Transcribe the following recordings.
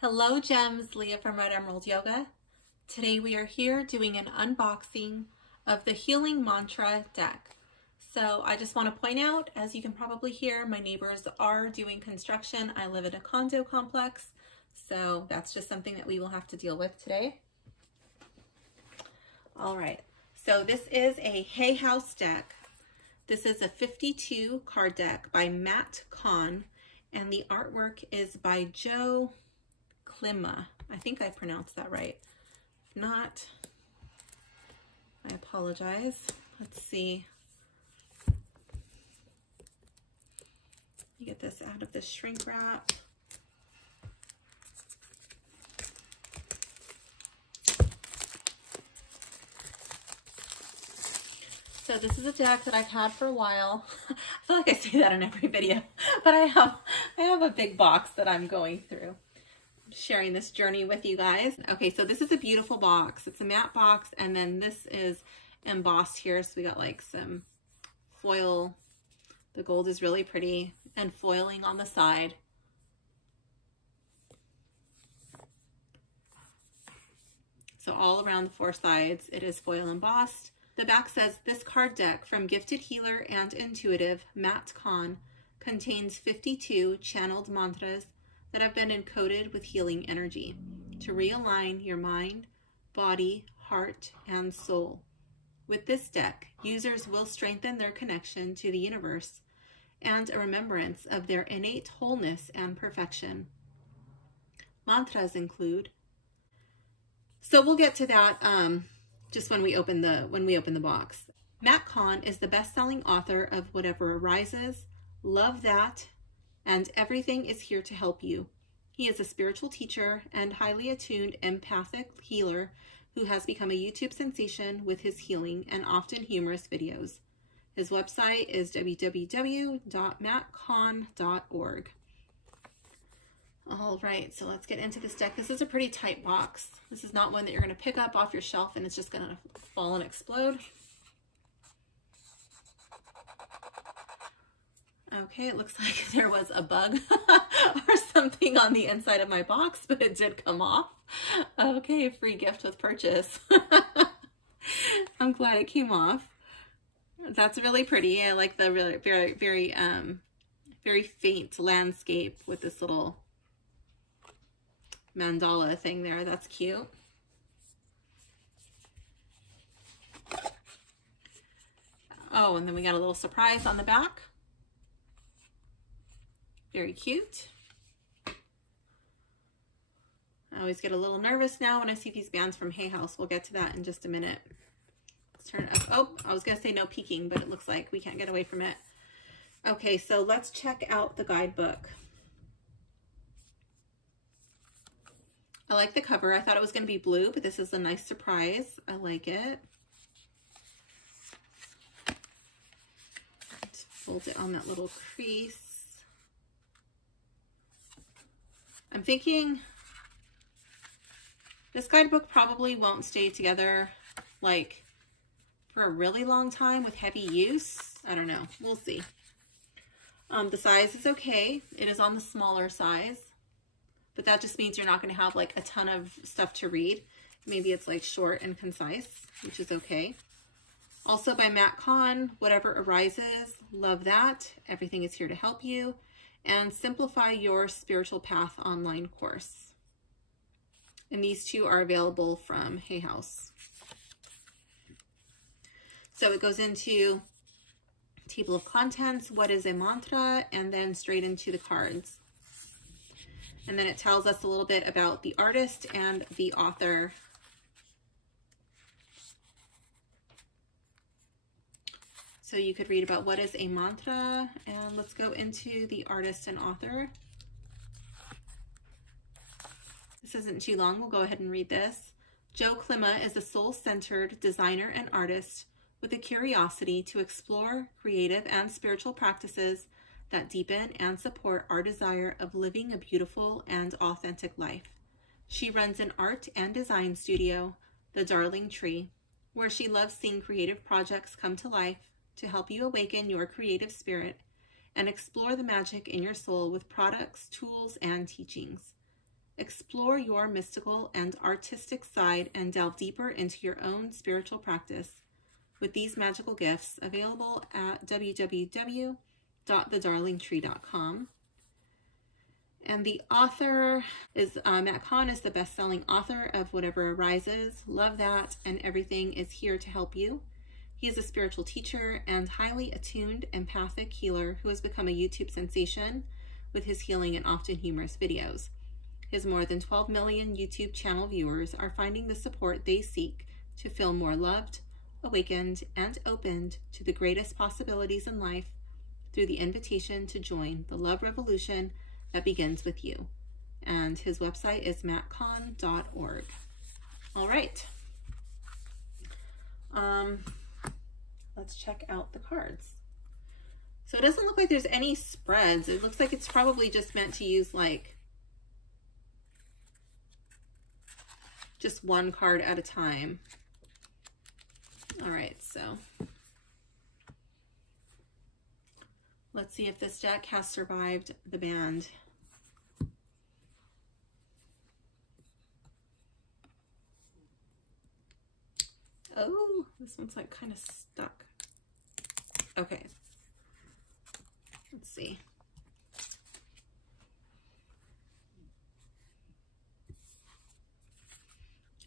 Hello Gems, Leah from Red Emerald Yoga. Today we are here doing an unboxing of the Healing Mantra deck. So I just want to point out, as you can probably hear, my neighbors are doing construction. I live in a condo complex, so that's just something that we will have to deal with today. All right, so this is a Hay House deck. This is a 52 card deck by Matt Kahn, and the artwork is by Joe Klima. I think I pronounced that right. If not, I apologize. Let's see. You get this out of the shrink wrap. So this is a deck that I've had for a while. I feel like I say that in every video, but I have a big box that I'm going through, sharing this journey with you guys. Okay, so this is a beautiful box. It's a matte box, and then this is embossed here. So we got like some foil. The gold is really pretty, and foiling on the side. So all around the four sides, it is foil embossed. The back says, this card deck from gifted healer and intuitive Matt Kahn contains 52 channeled mantras that have been encoded with healing energy to realign your mind, body, heart, and soul. With this deck, users will strengthen their connection to the universe and a remembrance of their innate wholeness and perfection. Mantras include, so we'll get to that just when we open the box. Matt Kahn is the best-selling author of Whatever Arises, Love That, and Everything is Here to Help You. He is a spiritual teacher and highly attuned empathic healer who has become a YouTube sensation with his healing and often humorous videos. His website is www.mattkahn.org. All right, so let's get into this deck. This is a pretty tight box. This is not one that you're going to pick up off your shelf and it's just going to fall and explode. Okay, it looks like there was a bug or something on the inside of my box, but it did come off. Okay, free gift with purchase. I'm glad it came off. That's really pretty. I like the really very faint landscape with this little mandala thing there. That's cute. Oh, and then we got a little surprise on the back. Very cute. I always get a little nervous now when I see these bands from Hay House. We'll get to that in just a minute. Let's turn it up. Oh, I was gonna say no peeking, but it looks like we can't get away from it. Okay, so let's check out the guidebook. I like the cover. I thought it was going to be blue, but this is a nice surprise. I like it. Let's fold it on that little crease. I'm thinking this guidebook probably won't stay together like for a really long time with heavy use. I don't know. We'll see. The size is okay. It is on the smaller size. But that just means you're not going to have like a ton of stuff to read. Maybe it's like short and concise, which is okay. Also by Matt Kahn, Whatever Arises, Love That, Everything is Here to Help You, and Simplify Your Spiritual Path online course. And these two are available from Hay House. So it goes into table of contents, what is a mantra, and then straight into the cards. And then it tells us a little bit about the artist and the author. So you could read about what is a mantra, and let's go into the artist and author. This isn't too long. We'll go ahead and read this. Joe Klima is a soul-centered designer and artist with a curiosity to explore creative and spiritual practices that deepen and support our desire of living a beautiful and authentic life. She runs an art and design studio, The Darling Tree, where she loves seeing creative projects come to life to help you awaken your creative spirit and explore the magic in your soul with products, tools, and teachings. Explore your mystical and artistic side and delve deeper into your own spiritual practice with these magical gifts, available at www.thedarlingtree.com. And the author is Matt Kahn, is the best-selling author of Whatever Arises, Love That, and Everything is Here to Help You. He is a spiritual teacher and highly attuned empathic healer who has become a YouTube sensation with his healing and often humorous videos. His more than 12 million YouTube channel viewers are finding the support they seek to feel more loved, awakened, and opened to the greatest possibilities in life through the invitation to join the love revolution that begins with you. And his website is mattkahn.org. All right. Let's check out the cards. So it doesn't look like there's any spreads. It looks like it's probably just meant to use like just one card at a time. All right, so let's see if this deck has survived the band. Oh, this one's like kind of stuck. Okay. Let's see.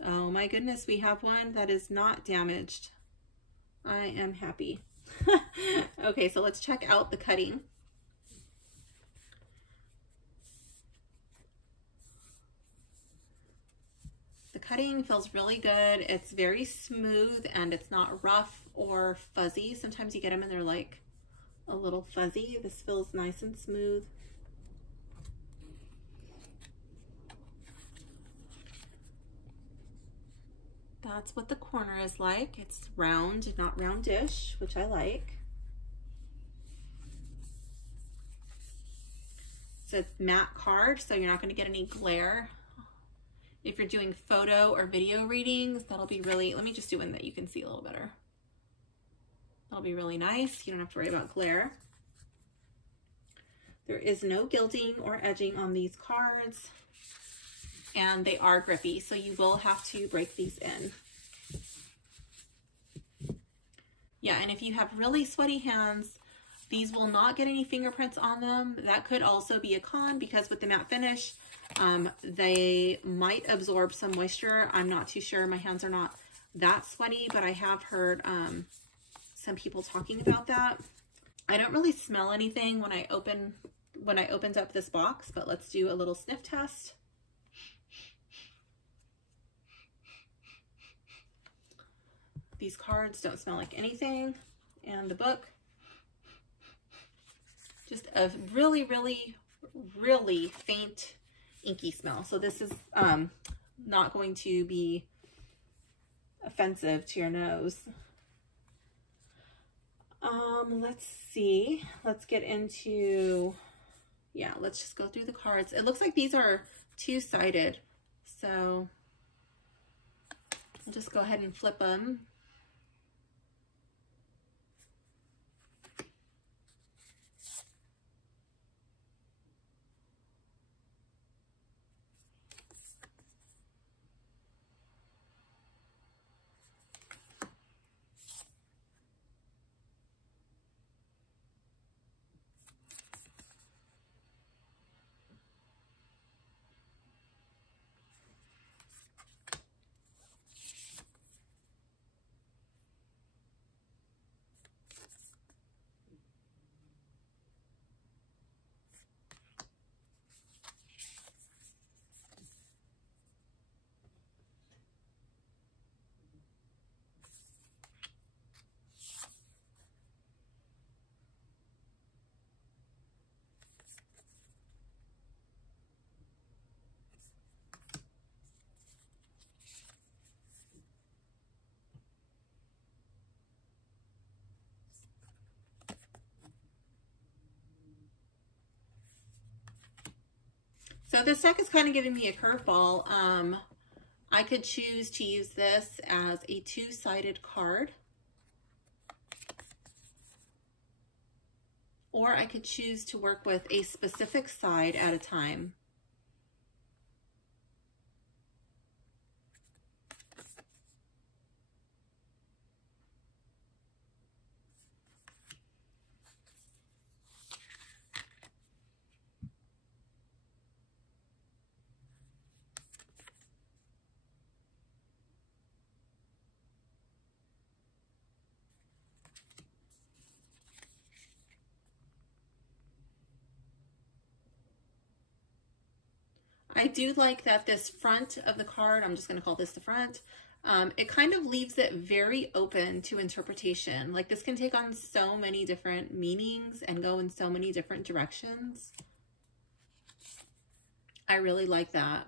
Oh my goodness, we have one that is not damaged. I am happy. Okay, so let's check out the cutting. The cutting feels really good. It's very smooth and it's not rough or fuzzy. Sometimes you get them and they're like a little fuzzy. This feels nice and smooth. That's what the corner is like. It's round, not roundish, which I like. It's a matte card, so you're not going to get any glare. If you're doing photo or video readings, that'll be really, let me just do one that you can see a little better. That'll be really nice. You don't have to worry about glare. There is no gilding or edging on these cards, and they are grippy, so you will have to break these in. Yeah, and if you have really sweaty hands, these will not get any fingerprints on them. That could also be a con, because with the matte finish, they might absorb some moisture. I'm not too sure. My hands are not that sweaty, but I have heard some people talking about that. I don't really smell anything when I opened up this box, but let's do a little sniff test. These cards don't smell like anything, and the book, just a really, really, really faint inky smell. So this is not going to be offensive to your nose. Let's see. Let's get into, yeah, let's just go through the cards. It looks like these are two-sided, so I'll just go ahead and flip them. So this deck is kind of giving me a curveball. I could choose to use this as a two-sided card, or I could choose to work with a specific side at a time. I do like that this front of the card, I'm just going to call this the front, it kind of leaves it very open to interpretation. Like this can take on so many different meanings and go in so many different directions. I really like that.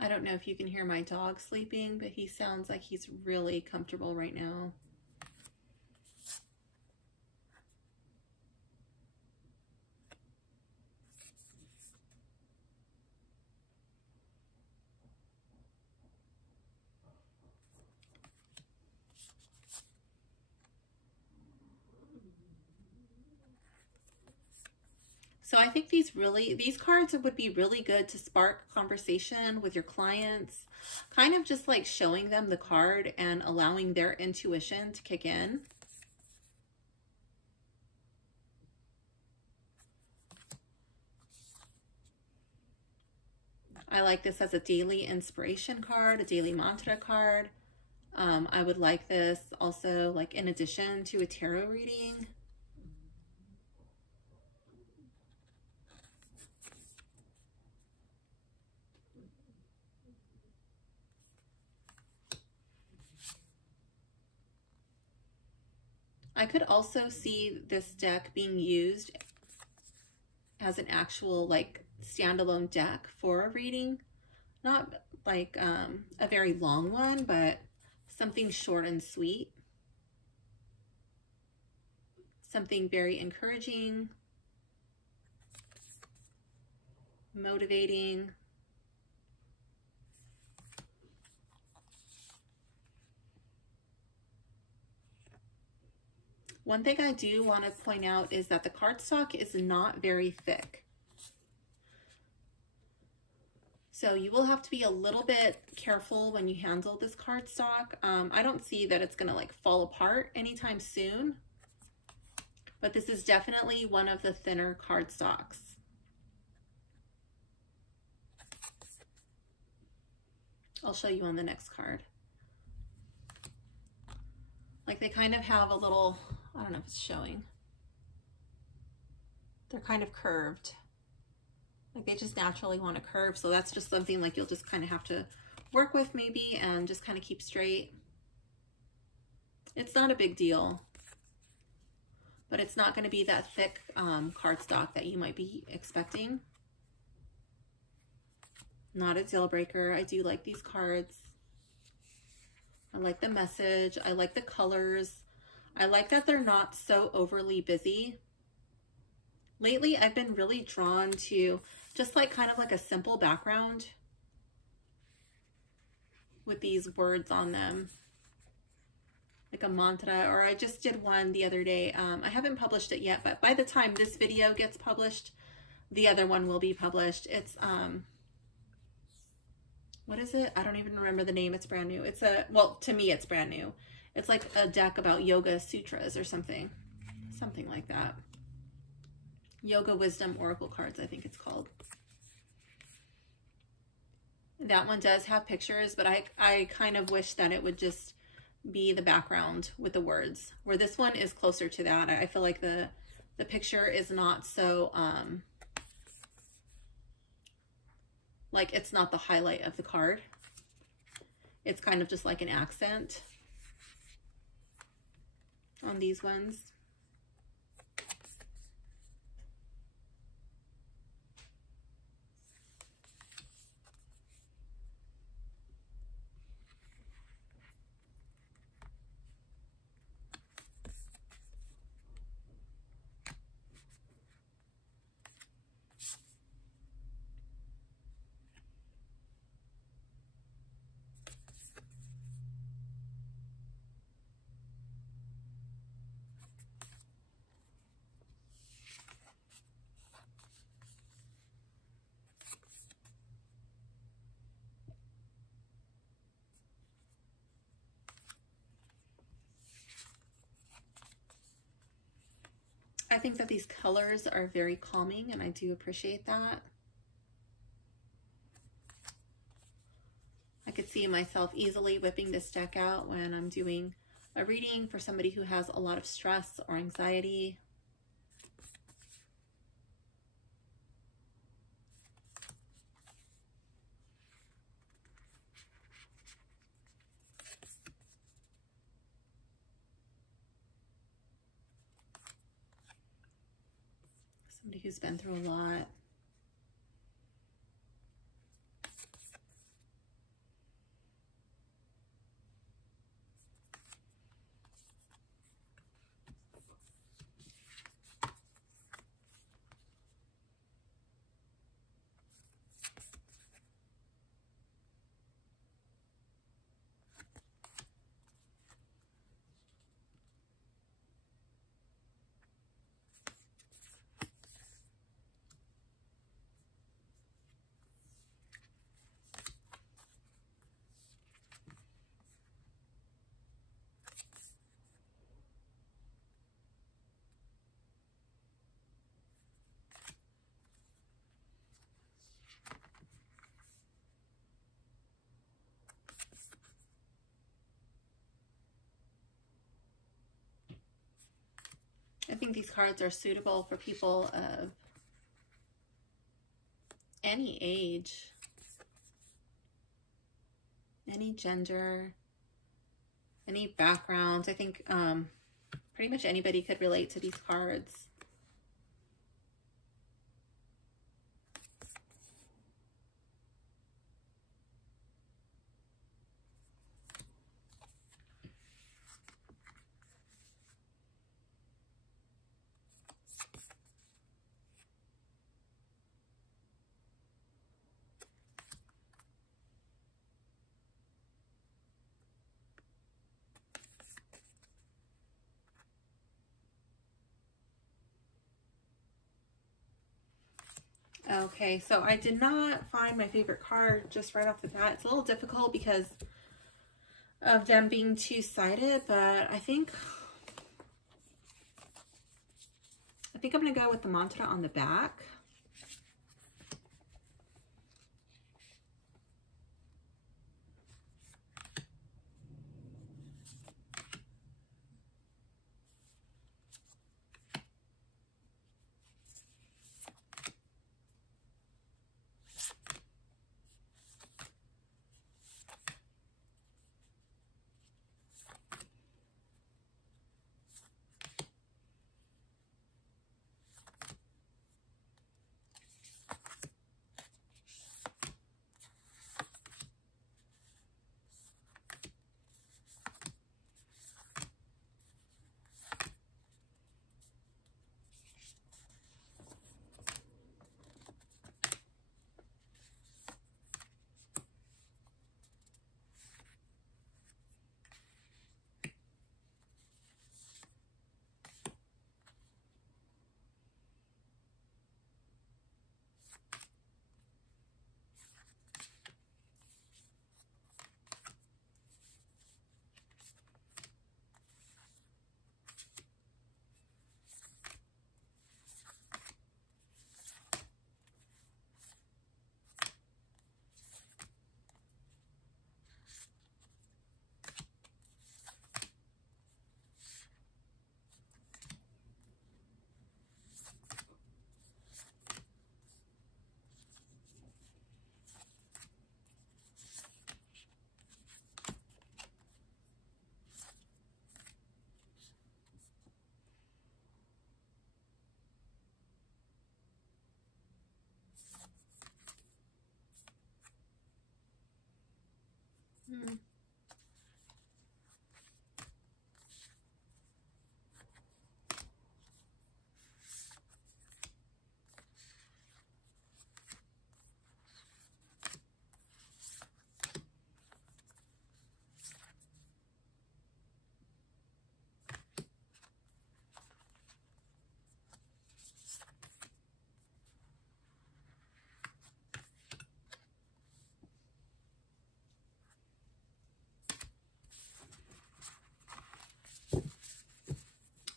I don't know if you can hear my dog sleeping, but he sounds like he's really comfortable right now. So I think these cards would be really good to spark conversation with your clients, kind of just like showing them the card and allowing their intuition to kick in. I like this as a daily inspiration card, a daily mantra card. I would like this also like in addition to a tarot reading. I could also see this deck being used as an actual like standalone deck for a reading. Not like a very long one, but something short and sweet. Something very encouraging, motivating. One thing I do want to point out is that the cardstock is not very thick. So you will have to be a little bit careful when you handle this cardstock. I don't see that it's going to like fall apart anytime soon, but this is definitely one of the thinner cardstocks. I'll show you on the next card. Like they kind of have a little, I don't know if it's showing. They're kind of curved. Like they just naturally want to curve. So that's just something like you'll just kind of have to work with maybe and just kind of keep straight. It's not a big deal, but it's not going to be that thick cardstock that you might be expecting. Not a deal breaker. I do like these cards. I like the message. I like the colors. I like that they're not so overly busy. Lately, I've been really drawn to just like kind of like a simple background with these words on them. Like a mantra, or I just did one the other day. I haven't published it yet, but by the time this video gets published, the other one will be published. It's, what is it? I don't even remember the name. It's brand new. It's a, well, to me, it's brand new. It's like a deck about yoga sutras or something like that. Yoga Wisdom Oracle cards, I think it's called. That one does have pictures, but I kind of wish that it would just be the background with the words, where this one is closer to that. I feel like the picture is not so, like it's not the highlight of the card. It's kind of just like an accent on these ones. I think that these colors are very calming, and I do appreciate that. I could see myself easily whipping this deck out when I'm doing a reading for somebody who has a lot of stress or anxiety. Somebody who's been through a lot. I think these cards are suitable for people of any age, any gender, any background. I think pretty much anybody could relate to these cards. Okay, so I did not find my favorite card just right off the bat. It's a little difficult because of them being two-sided, but I think I'm going to go with the mantra on the back.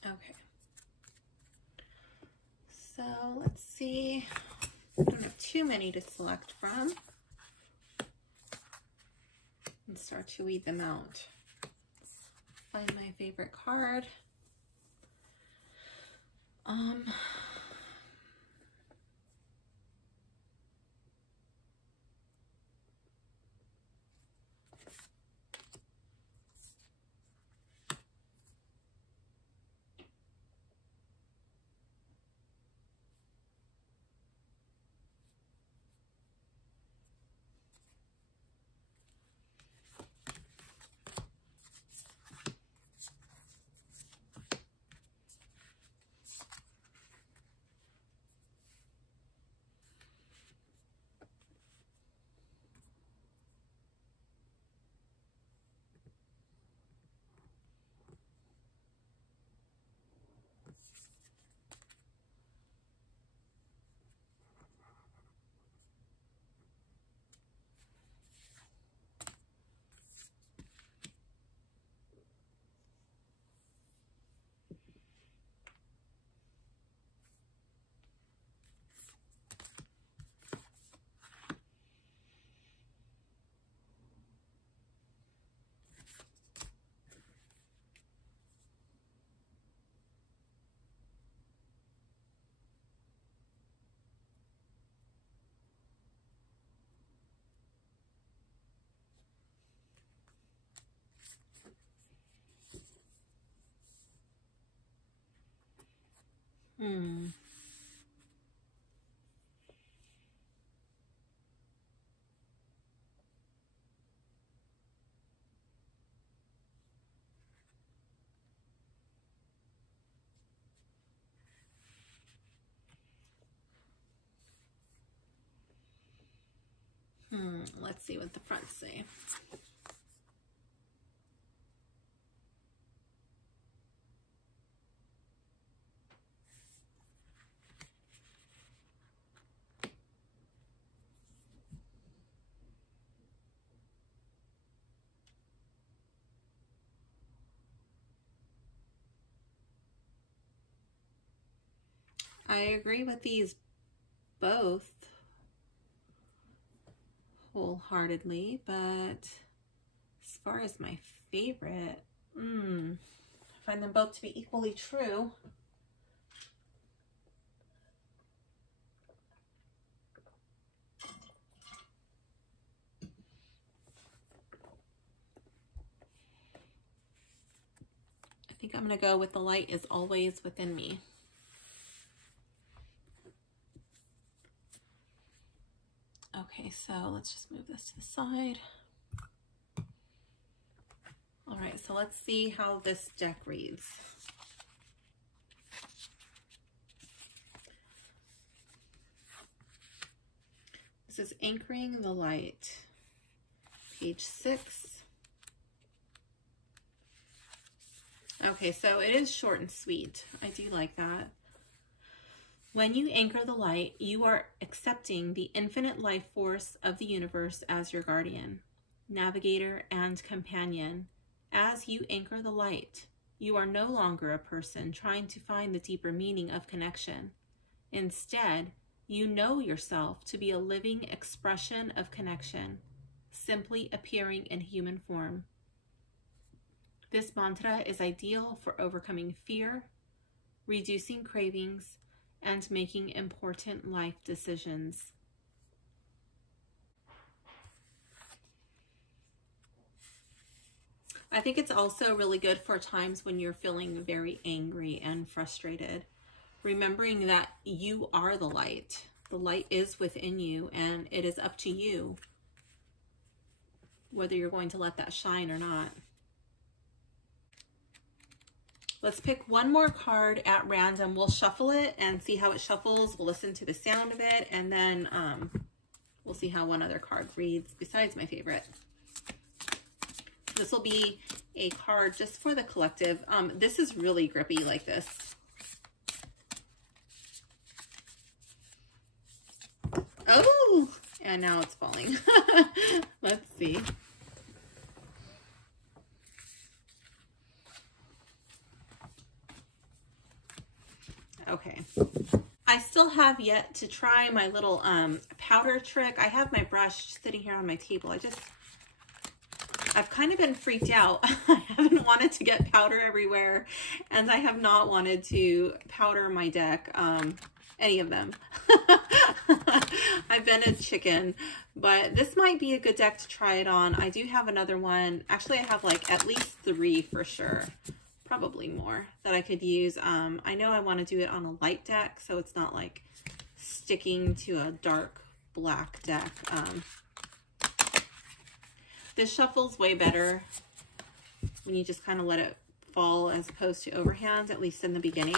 Okay. So let's see. I don't have too many to select from. And start to weed them out. Find my favorite card. Let's see what the fronts say. I agree with these both wholeheartedly, but as far as my favorite, I find them both to be equally true. I think I'm going to go with the light is always within me. Okay, so let's just move this to the side. All right, so let's see how this deck reads. This is Anchoring the Light, page 6. Okay, so it is short and sweet. I do like that. When you anchor the light, you are accepting the infinite life force of the universe as your guardian, navigator, and companion. As you anchor the light, you are no longer a person trying to find the deeper meaning of connection. Instead, you know yourself to be a living expression of connection, simply appearing in human form. This mantra is ideal for overcoming fear, reducing cravings, and making important life decisions. I think it's also really good for times when you're feeling very angry and frustrated. Remembering that you are the light. The light is within you, and it is up to you whether you're going to let that shine or not. Let's pick one more card at random. We'll shuffle it and see how it shuffles. We'll listen to the sound of it, and then we'll see how one other card reads besides my favorite. This will be a card just for the collective. This is really grippy like this. Oh, and now it's falling. Let's see. Okay. I still have yet to try my little powder trick. I have my brush sitting here on my table. I've kind of been freaked out. I haven't wanted to get powder everywhere, and I have not wanted to powder my deck, any of them. I've been a chicken, but this might be a good deck to try it on. I do have another one. Actually, I have like at least 3 for sure. Probably more that I could use. I know I want to do it on a light deck, so it's not like sticking to a dark black deck. This shuffles way better when you just kind of let it fall as opposed to overhand, at least in the beginning.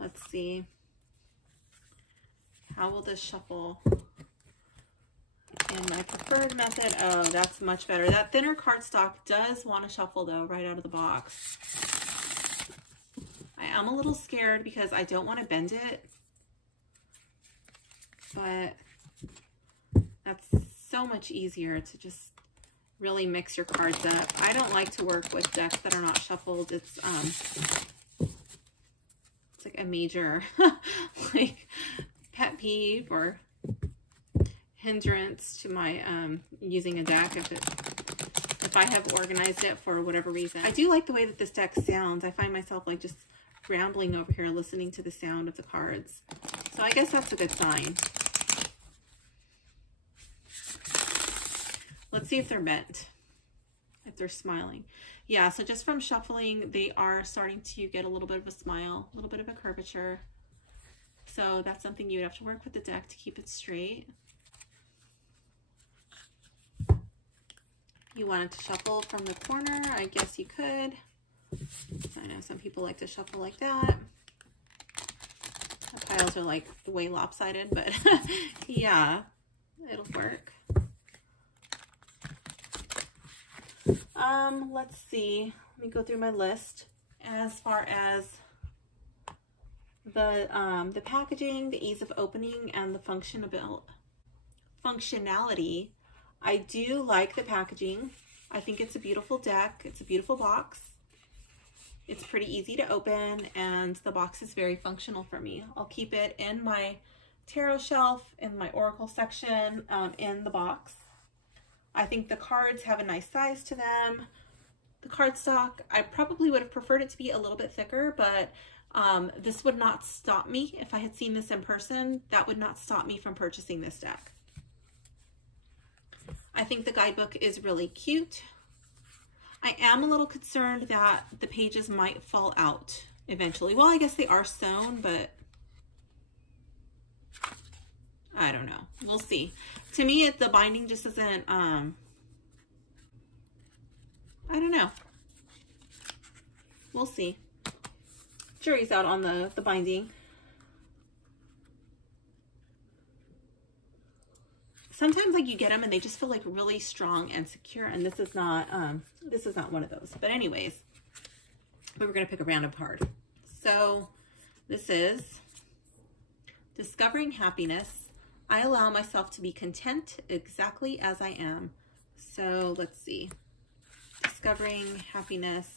Let's see. How will this shuffle? And my preferred method, oh, that's much better. That thinner cardstock does want to shuffle though, right out of the box. I am a little scared because I don't want to bend it, but that's so much easier to just really mix your cards up. I don't like to work with decks that are not shuffled. It's like a major like pet peeve or hindrance to my using a deck if I have organized it for whatever reason. I do like the way that this deck sounds. I find myself like just rambling over here listening to the sound of the cards. So I guess that's a good sign. Let's see if they're bent, if they're smiling. Yeah, so just from shuffling, they are starting to get a little bit of a smile, a little bit of a curvature. So that's something you would have to work with the deck to keep it straight. You wanted to shuffle from the corner, I guess you could. I know some people like to shuffle like that. The piles are like way lopsided, but yeah, it'll work. Let's see. Let me go through my list. As far as the packaging, the ease of opening, and the functionality, I do like the packaging. I think it's a beautiful deck. It's a beautiful box. It's pretty easy to open, and the box is very functional for me. I'll keep it in my tarot shelf, in my oracle section, in the box. I think the cards have a nice size to them. The cardstock, I probably would have preferred it to be a little bit thicker, but this would not stop me. If I had seen this in person, that would not stop me from purchasing this deck. I think the guidebook is really cute. I am a little concerned that the pages might fall out eventually. Well, I guess they are sewn, but I don't know. We'll see. To me, the binding just isn't, I don't know. We'll see. Jury's out on the binding. Sometimes like you get them and they just feel like really strong and secure, and this is not one of those. But anyways, we're gonna pick a random card. So this is Discovering Happiness. I allow myself to be content exactly as I am. So let's see. Discovering Happiness.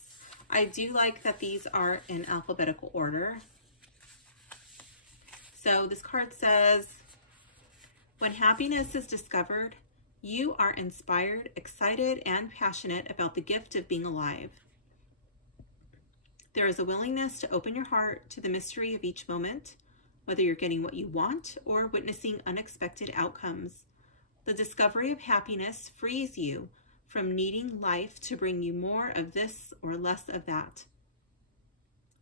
I do like that these are in alphabetical order. So this card says, when happiness is discovered, you are inspired, excited, and passionate about the gift of being alive. There is a willingness to open your heart to the mystery of each moment, whether you're getting what you want or witnessing unexpected outcomes. The discovery of happiness frees you from needing life to bring you more of this or less of that.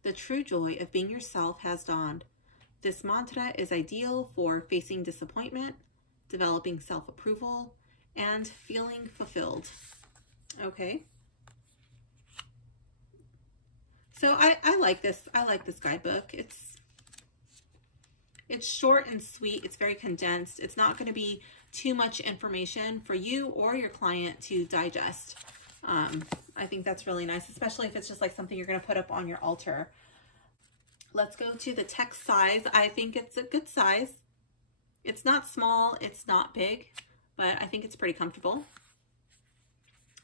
The true joy of being yourself has dawned. This mantra is ideal for facing disappointment, developing self-approval, and feeling fulfilled. Okay. So I like this. I like this guidebook. It's short and sweet. It's very condensed. It's not going to be too much information for you or your client to digest. I think that's really nice, especially if it's just like something you're going to put up on your altar. Let's go to the text size. I think it's a good size. It's not small, it's not big, but I think it's pretty comfortable.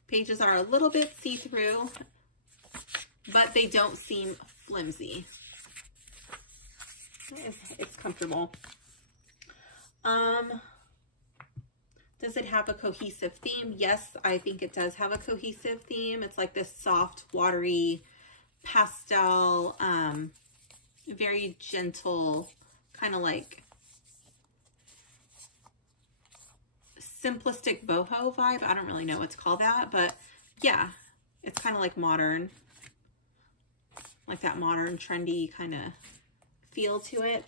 Pages are a little bit see-through, but they don't seem flimsy. It's comfortable. Does it have a cohesive theme? Yes, I think it does have a cohesive theme. It's like this soft, watery, pastel, very gentle, kind of like simplistic boho vibe. I don't really know what to call that, but yeah, it's kind of like modern, like that modern, trendy kind of feel to it.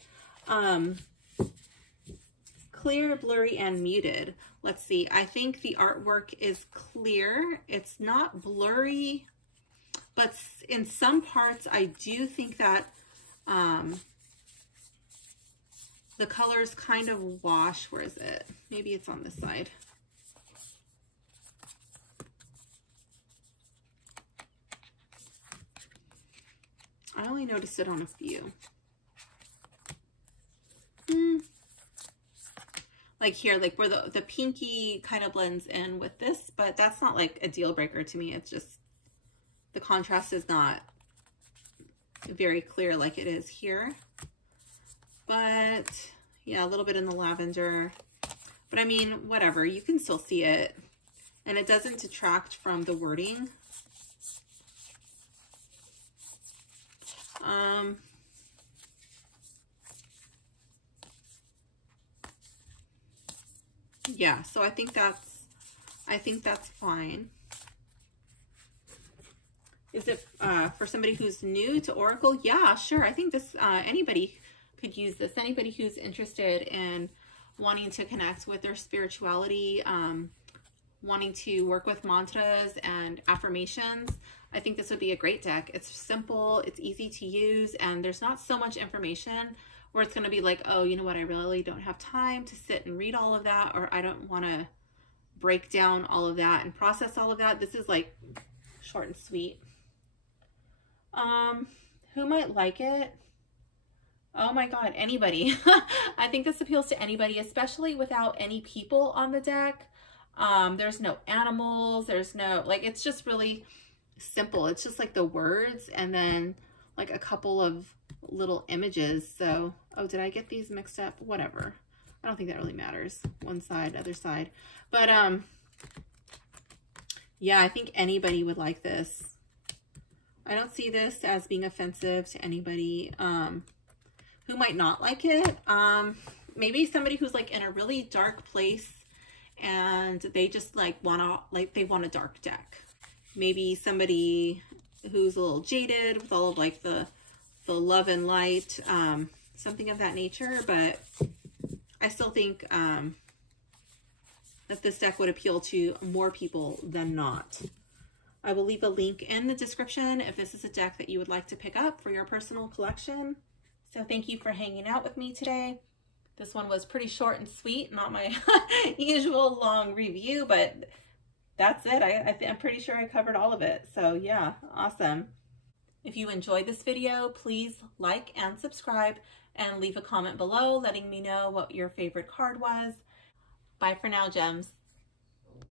Clear, blurry, and muted. Let's see. I think the artwork is clear. It's not blurry, but in some parts, I do think that the colors kind of wash. Where is it? Maybe it's on this side. I only noticed it on a few. Like here, like where the pinky kind of blends in with this, but that's not like a deal breaker to me. It's just the contrast is not very clear like it is here. But yeah, a little bit in the lavender. But I mean, whatever, you can still see it. And it doesn't detract from the wording. Yeah, so I think that's fine. Is it for somebody who's new to Oracle? Yeah, sure. I think this anybody could use this. Anybody who's interested in wanting to connect with their spirituality, wanting to work with mantras and affirmations, I think this would be a great deck. It's simple, it's easy to use, and there's not so much information where it's going to be like, oh, you know what, I really don't have time to sit and read all of that, or I don't want to break down all of that and process all of that. This is like short and sweet. Who might like it? Oh my God, anybody. I think this appeals to anybody, especially without any people on the deck. There's no animals, there's no, like, it's just really simple. It's just like the words and then like a couple of little images. So, oh, did I get these mixed up? Whatever. I don't think that really matters. One side, other side. But, yeah, I think anybody would like this. I don't see this as being offensive to anybody, who might not like it. Maybe somebody who's like in a really dark place and they just like they want a dark deck. Maybe somebody who's a little jaded with all of like the love and light, something of that nature. But I still think that this deck would appeal to more people than not. I will leave a link in the description if this is a deck that you would like to pick up for your personal collection. So thank you for hanging out with me today. This one was pretty short and sweet, not my usual long review, but that's it. I'm pretty sure I covered all of it. So yeah, awesome. If you enjoyed this video, please like and subscribe and leave a comment below letting me know what your favorite card was. Bye for now, gems.